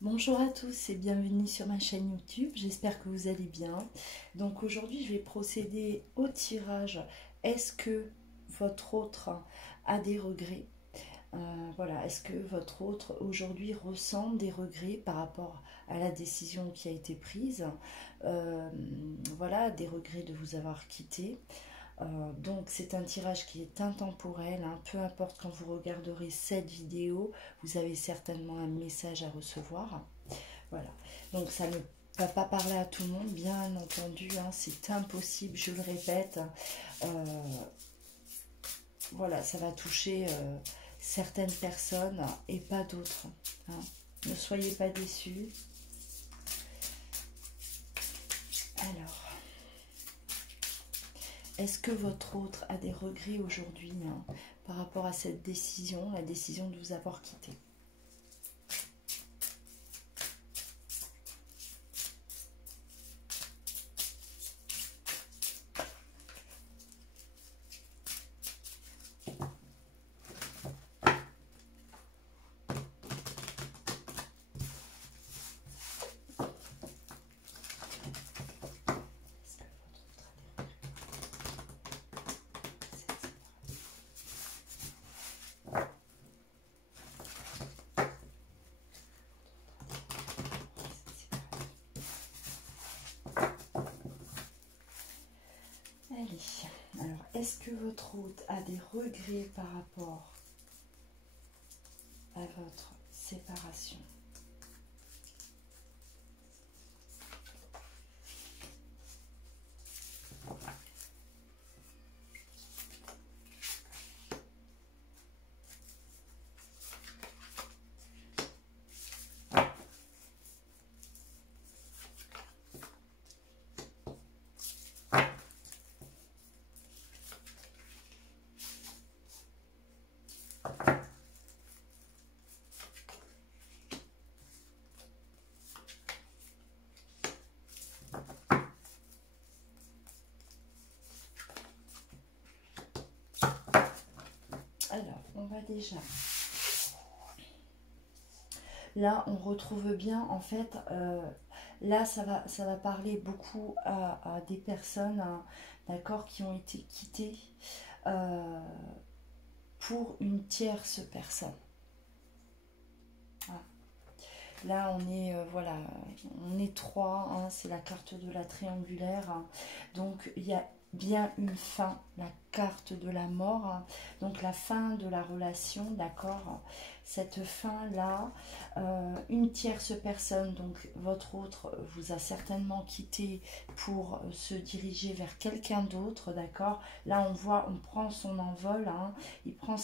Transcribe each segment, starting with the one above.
Bonjour à tous et bienvenue sur ma chaîne YouTube, j'espère que vous allez bien. Donc aujourd'hui je vais procéder au tirage. Est-ce que votre autre a des regrets? Voilà, est-ce que votre autre aujourd'hui ressent des regrets par rapport à la décision qui a été prise? Voilà, des regrets de vous avoir quitté. Donc c'est un tirage qui est intemporel, hein. Peu importe quand vous regarderez cette vidéo, vous avez certainement un message à recevoir. Voilà, donc ça ne va pas parler à tout le monde, bien entendu, hein, c'est impossible, je le répète. Euh, voilà, ça va toucher certaines personnes et pas d'autres, hein. Ne soyez pas déçus. Alors, est-ce que votre autre a des regrets aujourd'hui, hein, par rapport à cette décision, la décision de vous avoir quitté? Allez, alors est-ce que votre hôte a des regrets par rapport à votre séparation? Alors, on va déjà... Là, on retrouve bien, en fait, là, ça va parler beaucoup à des personnes, hein, d'accord, qui ont été quittées euh, pour une tierce personne. Ah. Là, on est, voilà, on est trois, hein, c'est la carte de la triangulaire, hein. Donc, il y a bien une fin, la carte de la mort, hein. Donc la fin de la relation, d'accord. Cette fin-là, une tierce personne, donc votre autre, vous a certainement quitté pour se diriger vers quelqu'un d'autre, d'accord. Là, on voit, on prend son envol, hein. Il reprend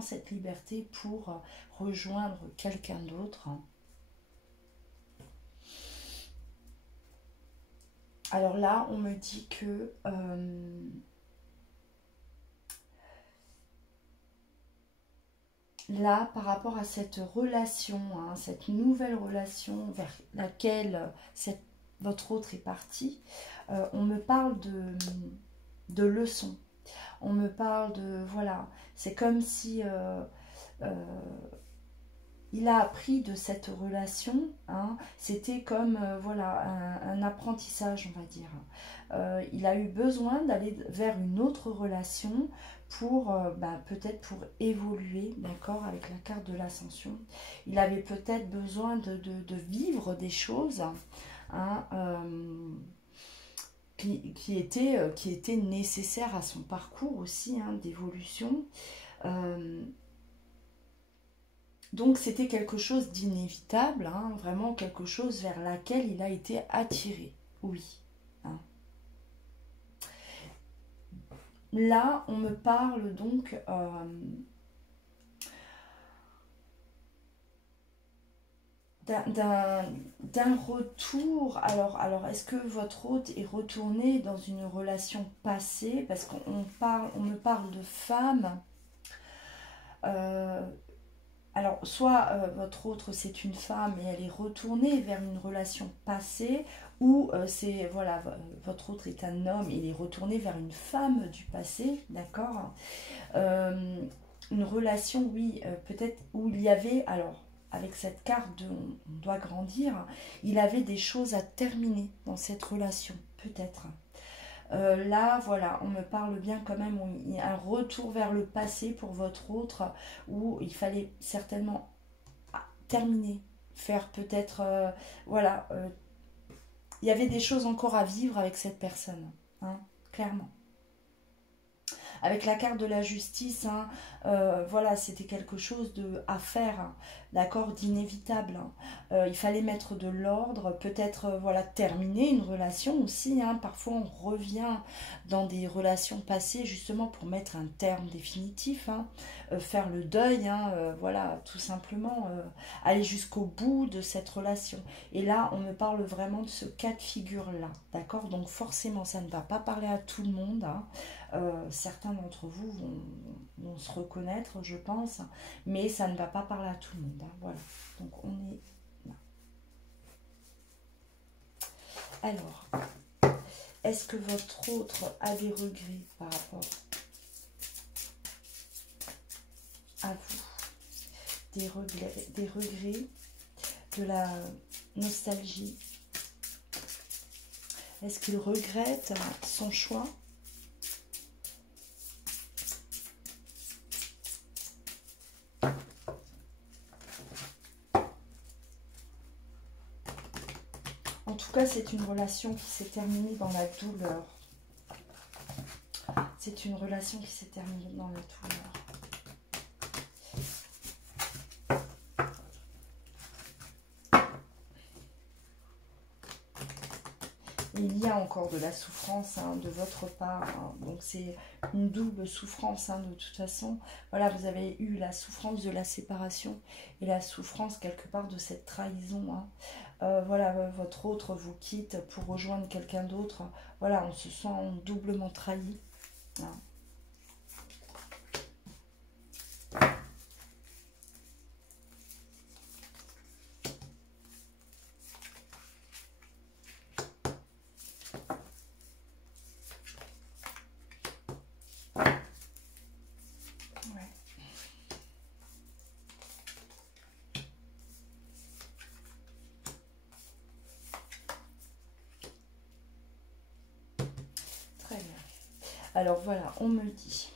cette liberté pour rejoindre quelqu'un d'autre. Alors là, on me dit que là, par rapport à cette relation, hein, cette nouvelle relation vers laquelle votre autre est parti, on me parle de leçons. On me parle de... Voilà, c'est comme si... il a appris de cette relation, hein. C'était comme voilà un apprentissage, on va dire. Il a eu besoin d'aller vers une autre relation pour peut-être pour évoluer, d'accord, avec la carte de l'ascension. Il avait peut-être besoin de vivre des choses, hein, qui étaient nécessaires à son parcours aussi, hein, d'évolution. Euh, Donc c'était quelque chose d'inévitable, hein, vraiment quelque chose vers laquelle il a été attiré, oui, hein. Là, on me parle donc d'un retour. Alors est-ce que votre hôte est retourné dans une relation passée? Parce on me parle de femme. Euh, Alors, soit votre autre c'est une femme et elle est retournée vers une relation passée, ou c'est, voilà, votre autre est un homme et il est retourné vers une femme du passé, d'accord. Une relation, oui, peut-être où il y avait, alors, avec cette carte de on doit grandir, il avait des choses à terminer dans cette relation, peut-être. Là, voilà, on me parle bien quand même, il y a un retour vers le passé pour votre autre, où il fallait certainement terminer, faire peut-être, voilà, il y avait des choses encore à vivre avec cette personne, hein, clairement. Avec la carte de la justice, hein, voilà, c'était quelque chose à faire, hein, d'accord, d'inévitable. Hein. Il fallait mettre de l'ordre, peut-être voilà, terminer une relation aussi. Hein. Parfois, on revient dans des relations passées justement pour mettre un terme définitif, hein, faire le deuil, hein, voilà, tout simplement, aller jusqu'au bout de cette relation. Et là, on me parle vraiment de ce cas de figure-là, d'accord. Donc forcément, ça ne va pas parler à tout le monde, hein. Certains d'entre vous vont se reconnaître, je pense, mais ça ne va pas parler à tout le monde. Hein, voilà, donc on est là. Alors, est-ce que votre autre a des regrets par rapport à vous? Des regrets, de la nostalgie? Est-ce qu'il regrette son choix? En tout cas, c'est une relation qui s'est terminée dans la douleur. C'est une relation qui s'est terminée dans la douleur. Et il y a encore de la souffrance, hein, de votre part. Hein. Donc c'est une double souffrance, hein, de toute façon. Voilà, vous avez eu la souffrance de la séparation et la souffrance quelque part de cette trahison. Hein. Voilà, votre autre vous quitte pour rejoindre quelqu'un d'autre. Voilà, on se sent doublement trahi. Hein. Très bien. Alors voilà, on me dit...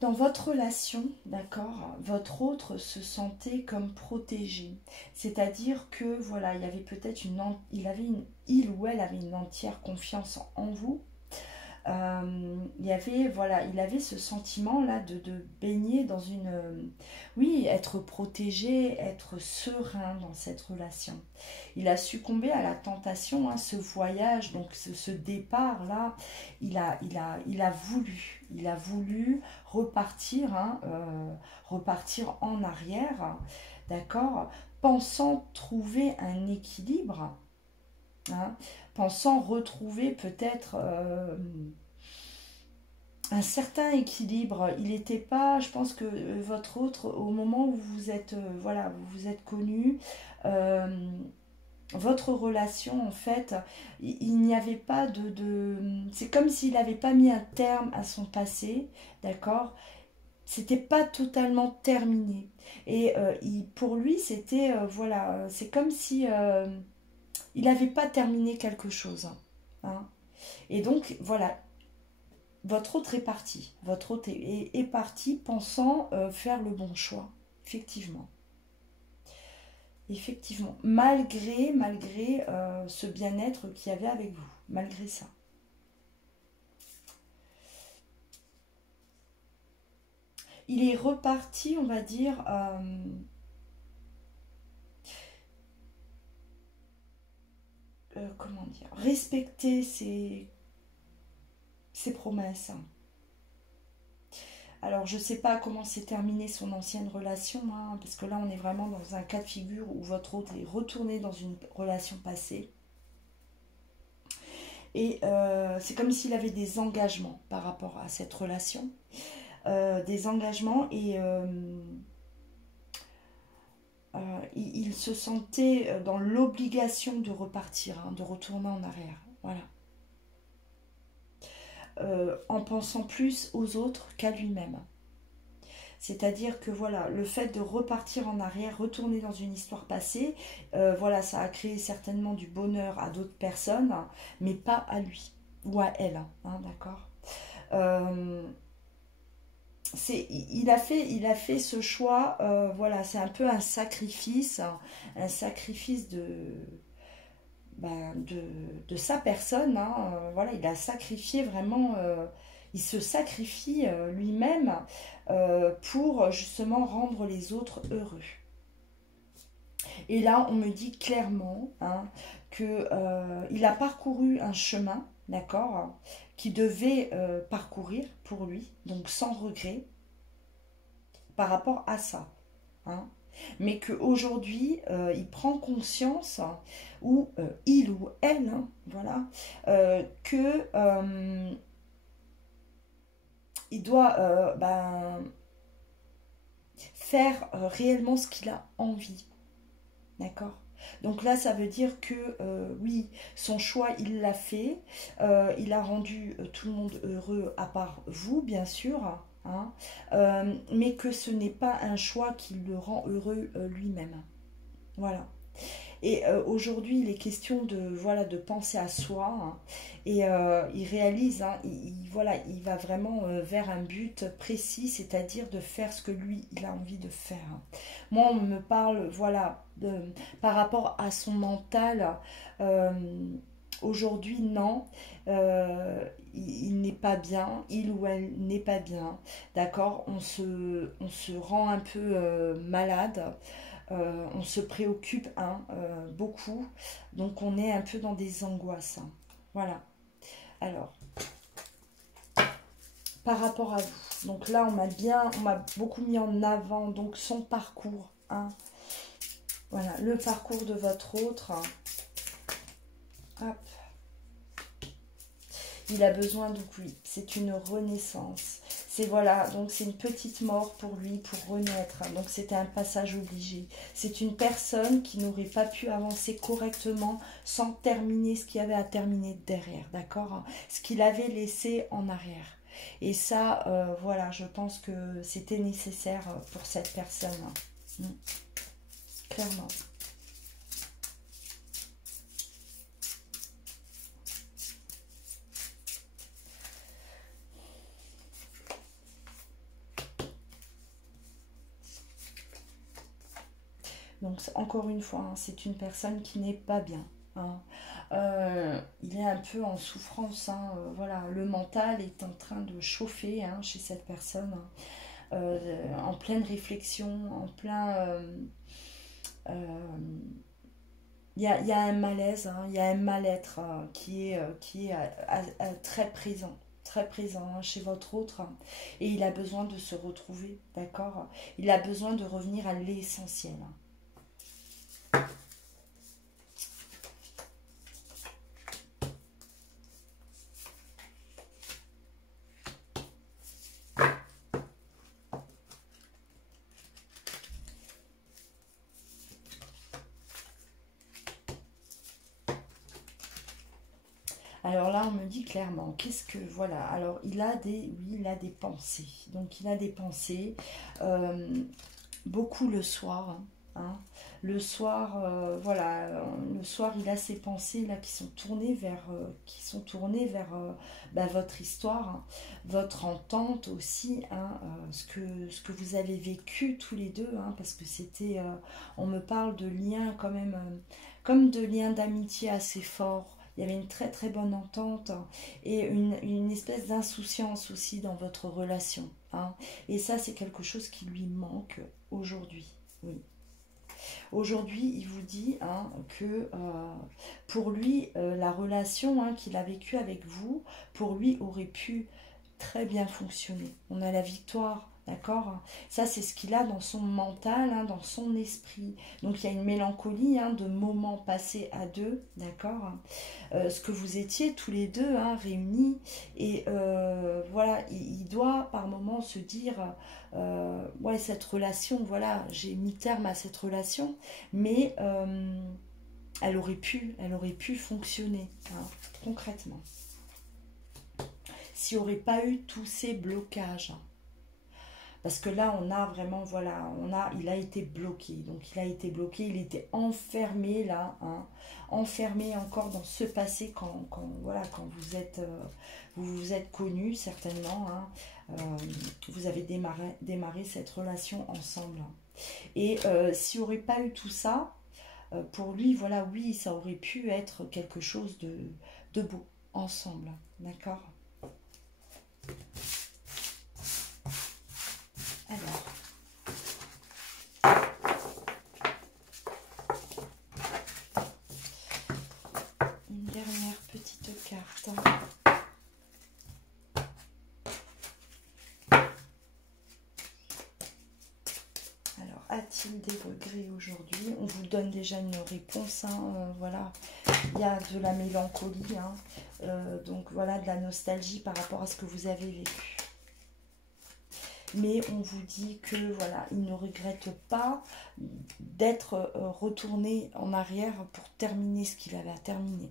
Dans votre relation, d'accord, votre autre se sentait comme protégé. C'est-à-dire que, voilà, il y avait peut-être il ou elle avait une entière confiance en vous. Voilà, il avait ce sentiment-là de baigner dans oui, être protégé, être serein dans cette relation. Il a succombé à la tentation, hein, ce voyage, donc ce départ-là, il a voulu repartir, hein, repartir en arrière, d'accord, pensant trouver un équilibre, hein, pensant retrouver peut-être un certain équilibre. Il n'était pas, je pense que votre autre, au moment où vous êtes, voilà, vous vous êtes connus, votre relation, en fait, il n'y avait pas c'est comme s'il n'avait pas mis un terme à son passé, d'accord. C'était pas totalement terminé. Et pour lui, c'était, voilà, c'est comme si il n'avait pas terminé quelque chose. Hein. Et donc, voilà, votre autre est parti. Votre autre est parti pensant faire le bon choix. Effectivement. Effectivement. Malgré ce bien-être qu'il y avait avec vous. Malgré ça. Il est reparti, on va dire... comment dire, respecter ses promesses. Alors, je ne sais pas comment s'est terminée son ancienne relation, hein, parce que là, on est vraiment dans un cas de figure où votre autre est retourné dans une relation passée. Et c'est comme s'il avait des engagements par rapport à cette relation. Des engagements et... il se sentait dans l'obligation de repartir, hein, de retourner en arrière. Voilà. En pensant plus aux autres qu'à lui-même. C'est-à-dire que voilà, le fait de repartir en arrière, retourner dans une histoire passée, voilà, ça a créé certainement du bonheur à d'autres personnes, mais pas à lui ou à elle, hein, d'accord. Euh, il a fait ce choix, voilà, c'est un peu un sacrifice de sa personne, hein, voilà, il a sacrifié vraiment, il se sacrifie lui-même pour justement rendre les autres heureux. Et là, on me dit clairement hein, que il a parcouru un chemin, d'accord, qu'il devait parcourir pour lui, donc sans regret par rapport à ça. Hein. Mais qu'aujourd'hui, il prend conscience, ou il ou elle, hein, voilà, que il doit faire réellement ce qu'il a envie. D'accord. Donc là, ça veut dire que oui, son choix, il l'a fait. Il a rendu tout le monde heureux, à part vous, bien sûr. Hein, mais que ce n'est pas un choix qui le rend heureux lui-même. Voilà. Et aujourd'hui, il est question de, voilà, de penser à soi. Hein, et il réalise, hein, voilà, il va vraiment vers un but précis, c'est-à-dire de faire ce que lui, il a envie de faire. Moi, on me parle, voilà, par rapport à son mental. euh, Aujourd'hui, non, il n'est pas bien, il ou elle n'est pas bien, d'accord, on se rend un peu malade, on se préoccupe hein, beaucoup, donc on est un peu dans des angoisses. Hein. Voilà. Alors, par rapport à vous, donc là on m'a beaucoup mis en avant donc son parcours. Hein. Voilà, le parcours de votre autre. Hop. Il a besoin, donc oui, c'est une renaissance. C'est voilà, donc c'est une petite mort pour lui, pour renaître. Donc c'était un passage obligé. C'est une personne qui n'aurait pas pu avancer correctement sans terminer ce qu'il y avait à terminer derrière, d'accord? Ce qu'il avait laissé en arrière. Et ça, voilà, je pense que c'était nécessaire pour cette personne. Clairement. Donc encore une fois, hein, c'est une personne qui n'est pas bien. Hein. Il est un peu en souffrance. Hein, voilà, le mental est en train de chauffer hein, chez cette personne, hein, en pleine réflexion, en plein. Il y a un malaise, hein, il y a un mal-être qui est très présent hein, chez votre autre. Hein, et il a besoin de se retrouver, d'accord. Il a besoin de revenir à l'essentiel. Hein. Alors là, on me dit clairement, qu'est-ce que, voilà, alors oui, il a des pensées. Donc il a des pensées, beaucoup le soir. Hein. Le soir, voilà, le soir, il a ses pensées là qui sont tournées vers votre histoire, hein, votre entente aussi, hein, ce que vous avez vécu tous les deux, hein, parce que c'était, on me parle de liens quand même, comme de liens d'amitié assez forts. Il y avait une très très bonne entente hein, et une espèce d'insouciance aussi dans votre relation. Hein. Et ça, c'est quelque chose qui lui manque aujourd'hui. Oui. Aujourd'hui, il vous dit hein, que pour lui, la relation hein, qu'il a vécue avec vous, pour lui, aurait pu très bien fonctionner. On a la victoire, d'accord. Ça, c'est ce qu'il a dans son mental, hein, dans son esprit. Donc, il y a une mélancolie hein, de moments passés à deux, d'accord. Ce que vous étiez tous les deux hein, réunis. Et voilà, il doit par moments se dire, ouais, cette relation, voilà, j'ai mis terme à cette relation, mais elle aurait pu fonctionner, hein, concrètement. S'il n'y aurait pas eu tous ces blocages. Parce que là, on a vraiment, voilà, il a été bloqué. Donc, il a été bloqué, il était enfermé là, hein, enfermé encore dans ce passé voilà, quand vous vous êtes connus, certainement. Hein, vous avez démarré cette relation ensemble. Et s'il n'y aurait pas eu tout ça, pour lui, voilà, oui, ça aurait pu être quelque chose de beau ensemble. D'accord? Alors, une dernière petite carte. Alors, a-t-il des regrets aujourd'hui? On vous donne déjà une réponse, hein, voilà. Il y a de la mélancolie, hein, donc voilà, de la nostalgie par rapport à ce que vous avez vécu. Mais on vous dit que voilà, il ne regrette pas d'être retourné en arrière pour terminer ce qu'il avait à terminer.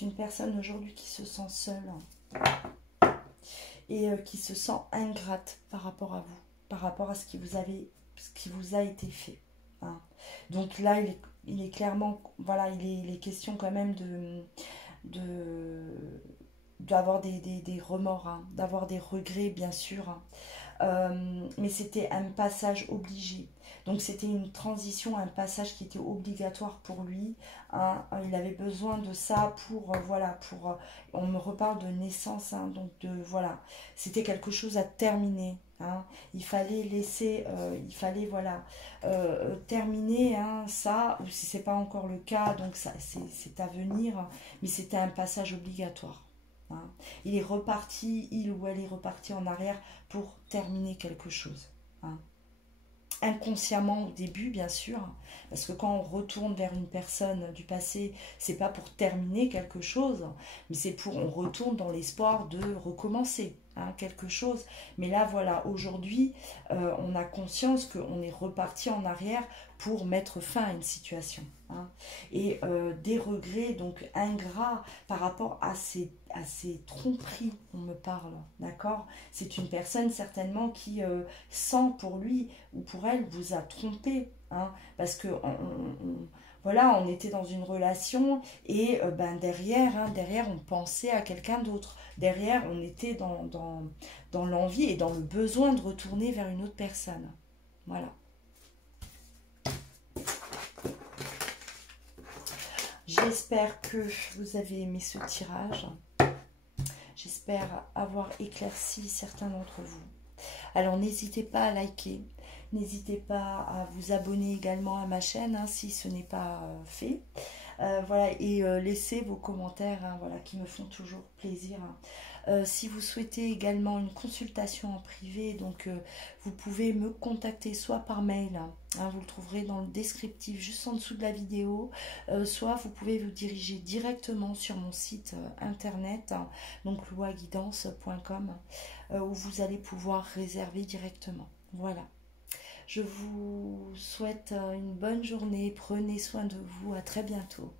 Une personne aujourd'hui qui se sent seule et qui se sent ingrate par rapport à vous, par rapport à ce qui vous a été fait. Hein. Donc là, il est clairement, voilà, il est question quand même d'avoir des remords, hein, d'avoir des regrets, bien sûr. Hein. Mais c'était un passage obligé. Donc c'était une transition, un passage qui était obligatoire pour lui. Hein. Il avait besoin de ça pour, voilà, on me reparle de naissance, hein, donc voilà, c'était quelque chose à terminer. Hein. Il fallait laisser, voilà, terminer, hein, ça, ou si c'est pas encore le cas, donc ça c'est à venir, mais c'était un passage obligatoire. Hein. Il est reparti, il ou elle est reparti en arrière pour terminer quelque chose. Hein. Inconsciemment au début, bien sûr, parce que quand on retourne vers une personne du passé, c'est pas pour terminer quelque chose, mais c'est on retourne dans l'espoir de recommencer, hein, quelque chose. Mais là, voilà, aujourd'hui, on a conscience qu'on est reparti en arrière pour mettre fin à une situation. Hein. Et des regrets, donc ingrats par rapport à ces tromperies, on me parle, d'accord? C'est une personne certainement qui sent pour lui ou pour elle vous a trompé, hein, parce que voilà, on était dans une relation et derrière, hein, derrière on pensait à quelqu'un d'autre, derrière on était dans l'envie et dans le besoin de retourner vers une autre personne. Voilà. J'espère que vous avez aimé ce tirage. J'espère avoir éclairci certains d'entre vous. Alors n'hésitez pas à liker, n'hésitez pas à vous abonner également à ma chaîne, hein, si ce n'est pas fait. Voilà, et laissez vos commentaires, hein, voilà, qui me font toujours plaisir. Hein. Si vous souhaitez également une consultation en privé, donc vous pouvez me contacter soit par mail, hein, vous le trouverez dans le descriptif juste en dessous de la vidéo, soit vous pouvez vous diriger directement sur mon site internet, hein, donc loaguidance.com, où vous allez pouvoir réserver directement. Voilà. Je vous souhaite une bonne journée, prenez soin de vous, à très bientôt.